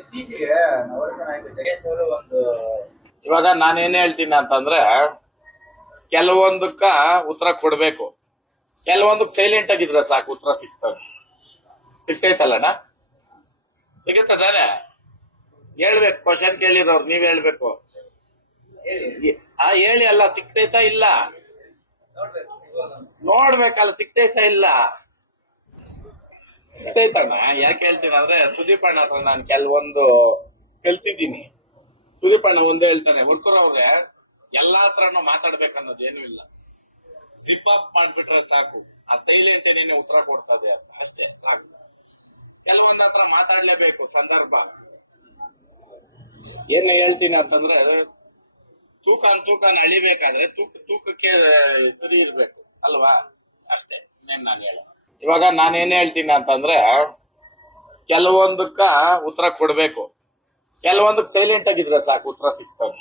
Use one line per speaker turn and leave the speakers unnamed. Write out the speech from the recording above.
ಇತ್ತೀಚೆಗೆ ಜಗೇಶ್ ಅವರು ಒಂದು
ಇವಾಗ ನಾನೇನ್ ಹೇಳ್ತೀನಿ ಅಂತಂದ್ರೆ ಕೆಲವೊಂದಕ್ಕ ಉತ್ತರ ಕೊಡ್ಬೇಕು. ಕೆಲವೊಂದಕ್ಕೆ ಸೈಲೆಂಟ್ ಆಗಿದ್ರೆ ಸಾಕು ಉತ್ತರ ಸಿಗ್ತದೆ. ಸಿಗ್ತೈತಲ್ಲಣ್ಣ? ಸಿಗುತ್ತೆ ತಾನೆ ಹೇಳ್ಬೇಕು ಕ್ವಶನ್ ಕೇಳಿರೋರು ನೀವ್ ಹೇಳ್ಬೇಕು. ಆ ಹೇಳಿ ಅಲ್ಲ ಸಿಗ್ತೈತಾ ಇಲ್ಲ? ನೋಡ್ಬೇಕಲ್ಲ ಸಿಗ್ತೈತಾ ಇಲ್ಲ? ಸಿಗ್ತೈತಣ್ಣ ಯಾಕೆ ಹೇಳ್ತೀನಿ ಅಂದ್ರೆ ಸುದೀಪ್ ಅಣ್ಣ ಹತ್ರ ನಾನು ಕೆಲವೊಂದು ಕಲ್ತಿದ್ದೀನಿ. ಸುದೀಪ್ ಅಣ್ಣ ಒಂದೇ ಹೇಳ್ತಾನೆ, ಹುಡ್ಕರ್ ಅವ್ರೆ, ಎಲ್ಲಾ ಹತ್ರನು ಮಾತಾಡ್ಬೇಕು ಏನು ಇಲ್ಲ. ಜಿಪ್ ಅಪ್ ಮಾಡ್ಬಿಟ್ರೆ ಸಾಕು. ಆ ಸೈಲೆಂಟ್ ಏನೇನೆ ಉತ್ತರ ಕೊಡ್ತದೆ ಅಂತ, ಅಷ್ಟೇ, ಸಾಕು. ಕೆಲವೊಂದ್ ಹತ್ರ ಮಾತಾಡ್ಲೇಬೇಕು, ಸಂದರ್ಭ. ಏನ್ ಹೇಳ್ತೀನಿ ಅಂತಂದ್ರೆ ತೂಕ ತೂಕ ಅಳಿಬೇಕಾದ್ರೆ ತೂಕ, ತೂಕಕ್ಕೆ ಸರಿ ಇರ್ಬೇಕು, ಅಲ್ವಾ? ಅಷ್ಟೇ ನಾನು ಹೇಳ ಇವಾಗ ನಾನೇನ್ ಹೇಳ್ತೀನಿ ಅಂತಂದ್ರೆ ಕೆಲವೊಂದಕ್ಕ ಉತ್ತರ ಕೊಡ್ಬೇಕು. ಕೆಲವೊಂದಕ್ಕೆ ಸೈಲೆಂಟ್ ಆಗಿದ್ರೆ ಸಾಕು ಉತ್ತರ ಸಿಗ್ತದೆ.